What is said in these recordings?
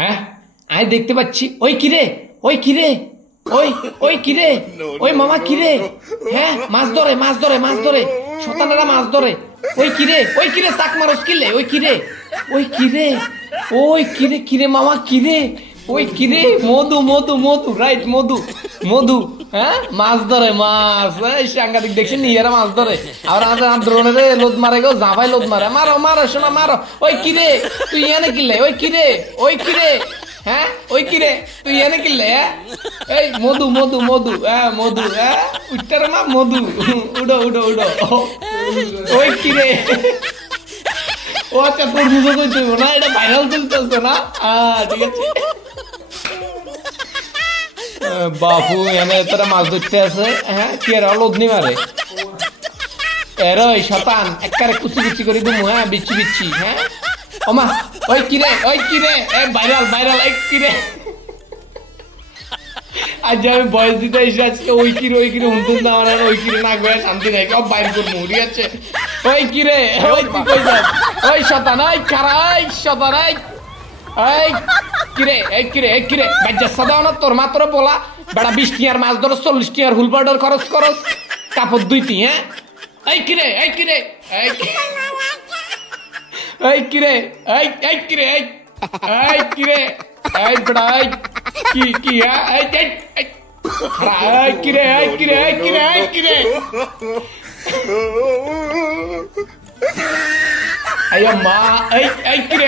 হ্যাঁ আমি দেখতে পাচ্ছি। ওই কিরে, ওই কিরে, ওই ওই কিরে, ওই মামা কিরে, হ্যাঁ মাছ ধরে মাছ ধরে মাছ ধরে, শতানেরা মাছ ধরে। ওই কিরে চাক মারস কিলে, ওই কিরে, ওই কিরে, ওই কিরে, কিরে মামা কিরে, ওই কিরে, মধু মধু মধু, রাইট মধু মধু, হ্যাঁ মাছ ধরে মাছ, সাংঘাতিক দেখছেন নিজেরা মাছ ধরে। আর দ্রোণে লোদ মারে গো, জাভাই লোদ মারে, মারো মারো শোনা মারো। ওই কিরে তুই এনে কিনলে, ওই কিরে, ওই কিরে, হ্যাঁ ওই কিরে তুই এনে কিনলে, হ্যাঁ এই মধু মধু মধু, হ্যাঁ মধু, হ্যাঁ উঠতে মা মধু, উডো উডো উডো। ওই কিরে, ও আচ্ছা তোর মুখে কইছো না, এটা ভাইরাল চলতেছে না, ঠিক আছে। বাপু এনে তোরা মাছ ধরতে আছে, হ্যাঁ কি আর লোদনি মারে এর ওই শতান একবারে কুচি কুচি করে দিমু, হ্যাঁ বিচ্ছি বিচ্ছি, হ্যাঁ ওমা। ওই কিরে, ওই কিরে, এ ভাইরাল ভাইরাল, এই কিরে। আজ আমি বয়স দিতে এসে আজকে ওই কিরে উনতুন না মানে ওই কিরে না গয়া শান্তি নাই, সব বাইর করবো, ঠিক আছে। ওই কিরে, ওই তুই কই যাস, ওই শতান, ওই খারা, ওই শতান, এই কিরে, এই কিরে, এই কিরে বাজ্যা সাদাও না তোর মাত্র বলা বেড়া 20 টিয়ার মাছ ধরো, 40 টিয়ার হুল পাউডার খরচ করস, কাপড় দুইটি, হ্যাঁ এই কিরে, এই কিরে, এই এই কিরে, এই এই কিরে, এই কিরে, এই বেড়া কি কি, হ্যাঁ এই এই কিরে, এই কিরে, এই কিরে, এই কিরে, আইয়া মা, এই কিরে,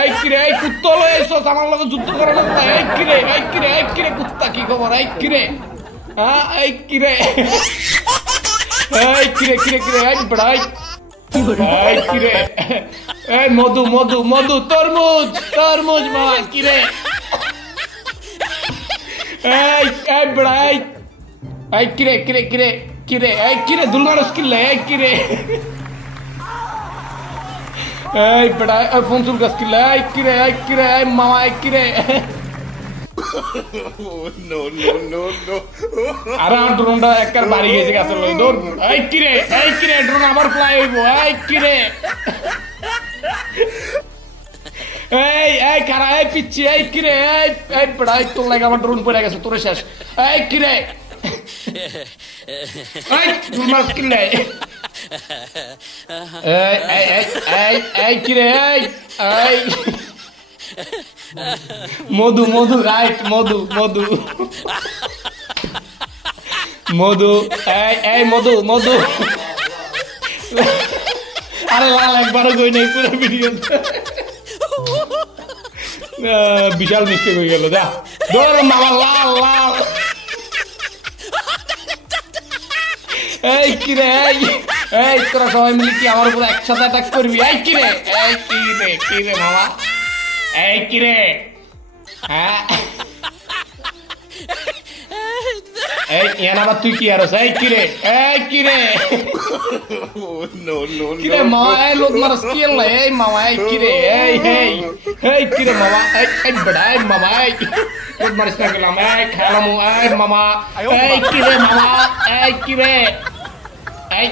এই কিরে, এই কুত্তা লয়ে এসো আমার লগে যুদ্ধ করার না, এই কিরে, এই কিরে, এই কিরে কুত্তা কি খবর, এই কিরে, হ্যাঁ এই কিরে, এই কিরে কিরে কিরে, এই বড়াই, এই কিরে, এই মধু মধু মধু, তরমুজ তরমুজ মা কিরে, এই এই বড়াই, এই কিরে কিরে কিরে কিরে, এই কিরে দুলমারস কিলে, এই কিরে, এই বড়াই ফোন চুল গাছ কিলে, এই কিরে, এই কিরে, এই মামা, এই কিরে। আরে আমার ড্রোনটা একবার বাড়ি গেছে গাছের লই, দৌড়। এই কিরে, এই কিরে, ড্রোন আবার ফ্লাই হইব, এই কিরে, এই এই কারা, এই পিচ্ছি, এই কিরে, এই এই বড়াই তোর লাগে আমার ড্রোন পড়ে গেছে, তোরে শেষ, এই কিরে, এই মাছ কিলে, এই এই এই এই কিরে, এই এই মধু মধু, রাইট মধু মধু মধু, এই এই মধু মধু। আরে লাল একবারও কই নাই পুরো ভিডিও, বিশাল মিস্টেক হয়ে গেল, যা দৌড় মামা, লাল লাল। এই কিরে, এই এই তোরা সবাই মিলে কি আমার উপর একসাথে অ্যাটাক করবি, এই কিরে, এই কিরে কিরে মামা, এই কিরে, হ্যাঁ এই ইয়ান আবার তুই কি আরস, এই কিরে, এই কিরে, কিরে মামা, এই লোক মারস কি এল, এই মামা, এই কিরে, এই এই এই কিরে মামা, এই এই বড়া, এই মামা, এই লোক মারিস না গেলাম, এই খেলাম, এই মামা, এই কিরে মামা, এই কিরে, এই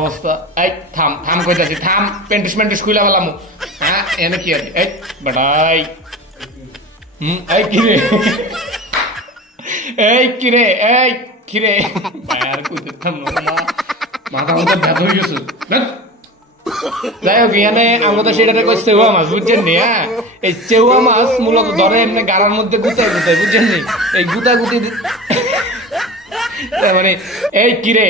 অবস্থা, এই থাম থাম কইতাছি, থাম পেন্টিস মেন্টিস খুইলা গেলাম, হ্যাঁ এনে কি আছে, এই বড়াই, এই কিরে, এই কিরে, এই কিরে, আর কইতে থাম না, মাথা মতো ব্যথা হয়ে গেছে। যাই হোক এখানে আমরা তো সেটাতে কই চেউয়া মাছ, বুঝছেন নি, হ্যাঁ এই চেউয়া মাছ মূলত ধরে এমনি গাড়ার মধ্যে গুতায় গুতায়, বুঝছেন নি, এই গুতা গুতি মানে এই কিরে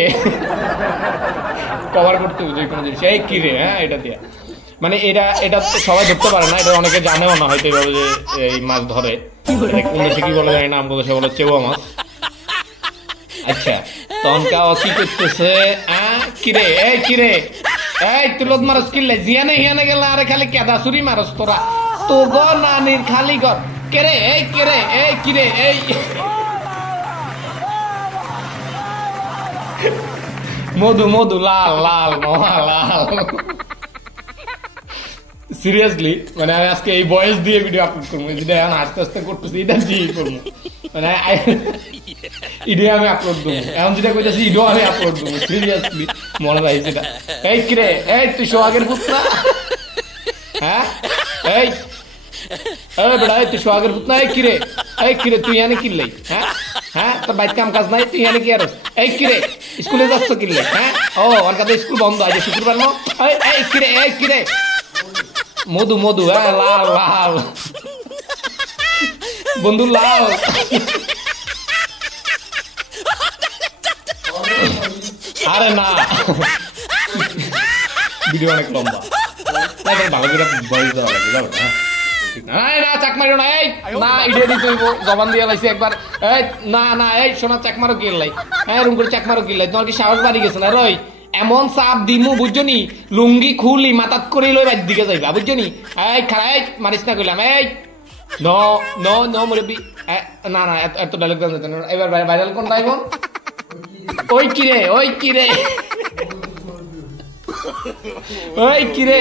কভার করতে বুঝে কোনো জিনিস, এই কিরে, হ্যাঁ এটা দিয়া মানে এটা এটা সবাই ধরতে পারে না, এটা অনেকে জানেও না হয়তো এইভাবে যে এই মাছ ধরে, কোন দেশে কি বলে জানি না, আমাদের দেশে বলে চেউয়া মাছ। আচ্ছা তখন কা কি করতেছে, কিরে, এই কিরে, এই তুলত মারস কিনলে জিয়ানে হিয়ানে গেল, আরে খালি কেদা চুরি মারস তোরা, তো গর নানির খালি গর, কেরে, এই কেরে, এই কিরে, এই মধু মধু, লাল লাল মহা লাল। সিরিয়াসলি মানে আমি আজকে এই বয়স দিয়ে ভিডিও আপলোড করবো, যেটা এখন আস্তে আস্তে করতেছি, এটা দিয়ে করবো, মানে ইডিও আমি আপলোড করবো, এখন যেটা কইতেছি ইডিও আমি আপলোড করবো, সিরিয়াসলি মনে রাখি সেটা। এই কিরে, এই তুই সোহাগের পুত্রা, হ্যাঁ এই এই বেটা তুই সোহাগের পুত না এই কিরে তুই এনে কিনলেই হ্যাঁ হ্যাঁ তোর বাইক কাম কাজ নাই তুই এনে কি আর এই কিরে স্কুলে যাচ্ছ কিনলে হ্যাঁ ও ওর কাছে স্কুল বন্ধ আছে শুক্রবার নো এই কিরে মধু হ্যাঁ লাল বন্ধু লাল আরে না ভিডিও অনেক লম্বা ভালো করে বয়স দেওয়া লাগে যাবে না চাক মারিও না এই না ইডিয়ে দিতে হইব জবান দিয়ে লাইছি একবার এই না এই সোনা চাক মারো কিনলাই হ্যাঁ রুম করে চাক মারো কিনলাই তোমার কি সাহস বাড়ি গেছে না রই এমন চাপ দিমু বুঝছো নি লুঙ্গি খুলি মাথাত করে লই বাইর দিকে যাইবা বুঝছো নি এই খারাই মারিস না কইলাম এই নো মুরব্বি না এত ডায়লগ দেন না এবার ভাইরাল কোন তাইবন ওই কিরে ওই কিরে ওই কিরে